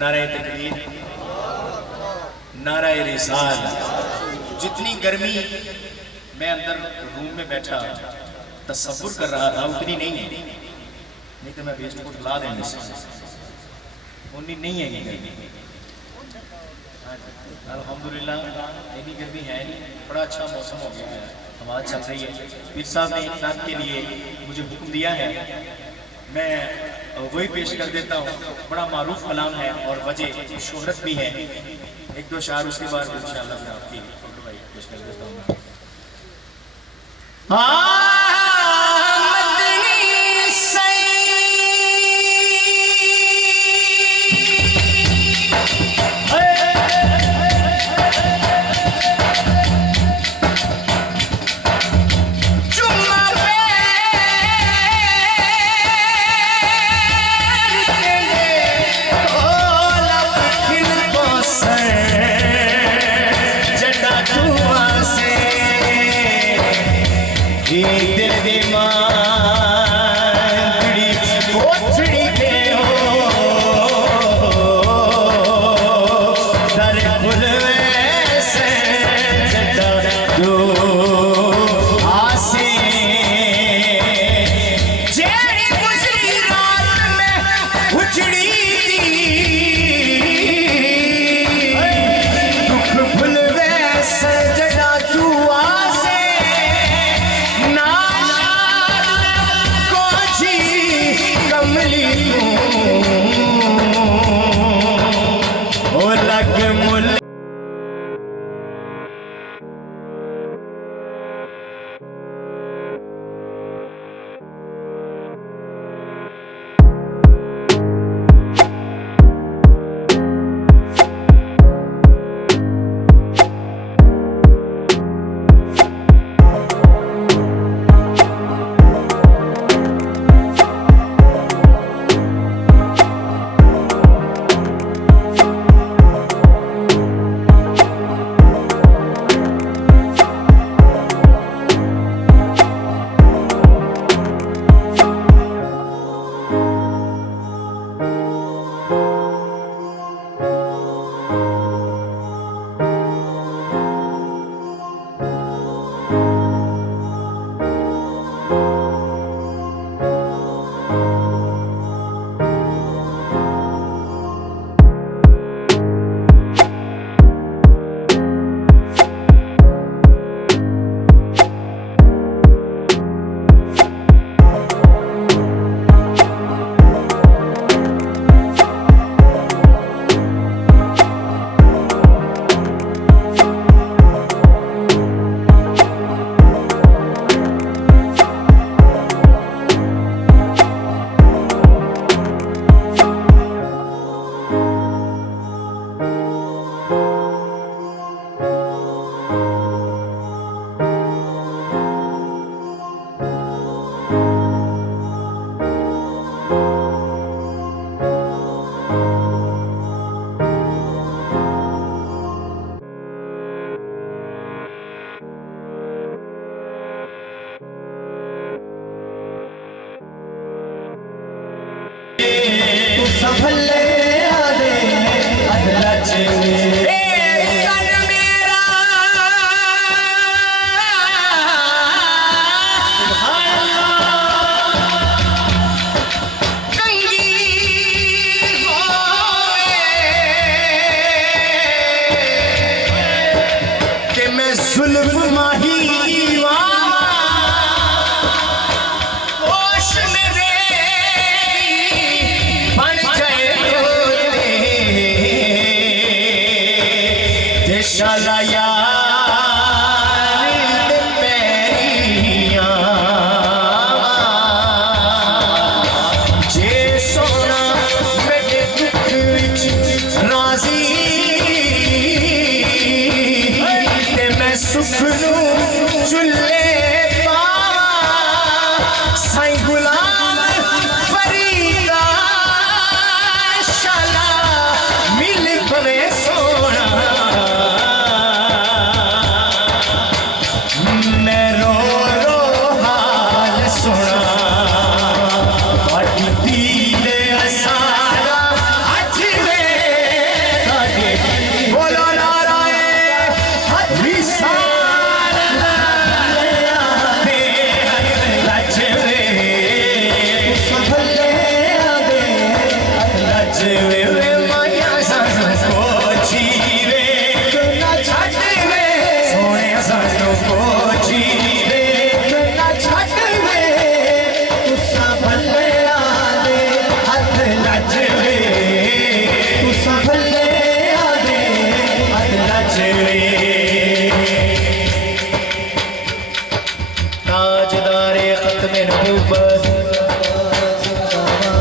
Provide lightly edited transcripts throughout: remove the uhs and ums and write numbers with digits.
नारे तकबीर, नारे रिसाल। जितनी गर्मी मैं अंदर रूम में बैठा तसव्वुर कर रहा था उतनी नहीं है, नहीं तो मैं वेस्ट को ला देंगे, उतनी नहीं है ये गर्मी। अल्हम्दुलिल्लाह इतनी गर्मी है नहीं, बड़ा अच्छा मौसम हो गया है, हवा चल रही है। पीर साहब ने नात के लिए मुझे हुक्म दिया है, मैं वही पेश कर देता हूँ। बड़ा मारूफ कलाम है और वजह शोहरत भी है। एक दो शार उसके बाद इंशाअल्लाह मैं आपकी पेश कर देता हूँ।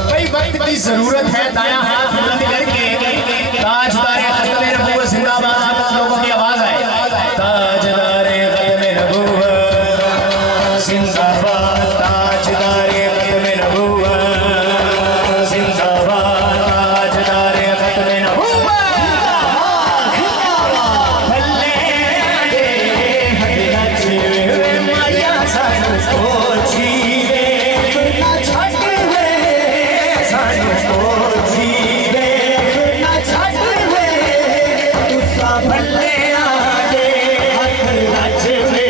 भाई वक्त की जरूरत है, दाया हाथ बुलंद करके ताजदार खत्म नबूवत जिंदाबाद लोगों की आवाज आए। ताजदार खत्म नबूवत जिंदाबाद, ताजदार खत्म नबूवत जिंदाबाद, ताजदार खत्म नबूवत भले आए हज माया सानू सोची ना छट वे सानू सोची ना छट वे तुसा भले आए हज वे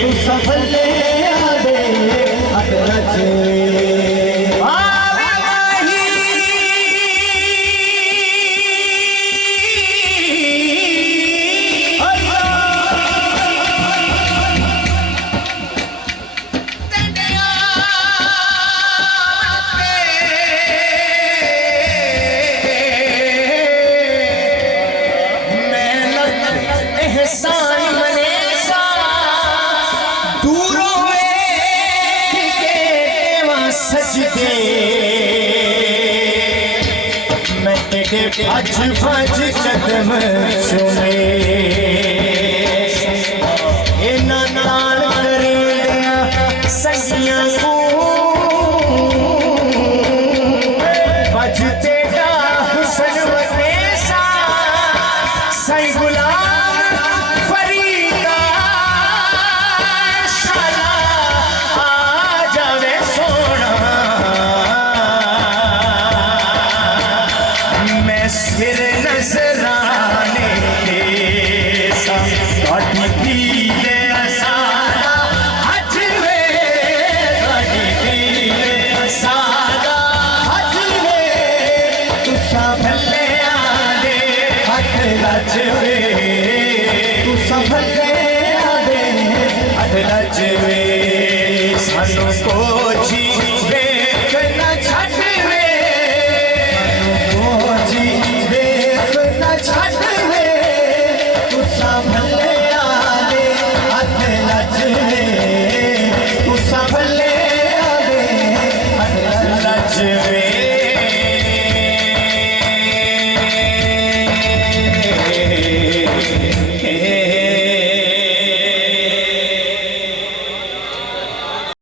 तुसा भले आए हज आवे माही एहसान मनेसा दूर होए के वहाँ सजदे मैं तेरे भज भज कदम चूमे इना नाल करेंदियां संगियां को भज तेरा हुसन वनेसा सही गुलाम फरीदा शाला आ जावे सोना मैं सिर नजराने के साथ दीले असादा हज वे दीले असादा हज वे तुसा भले आदे हथ रज वे तुसा भले आदे हथ रज वे सानू कोची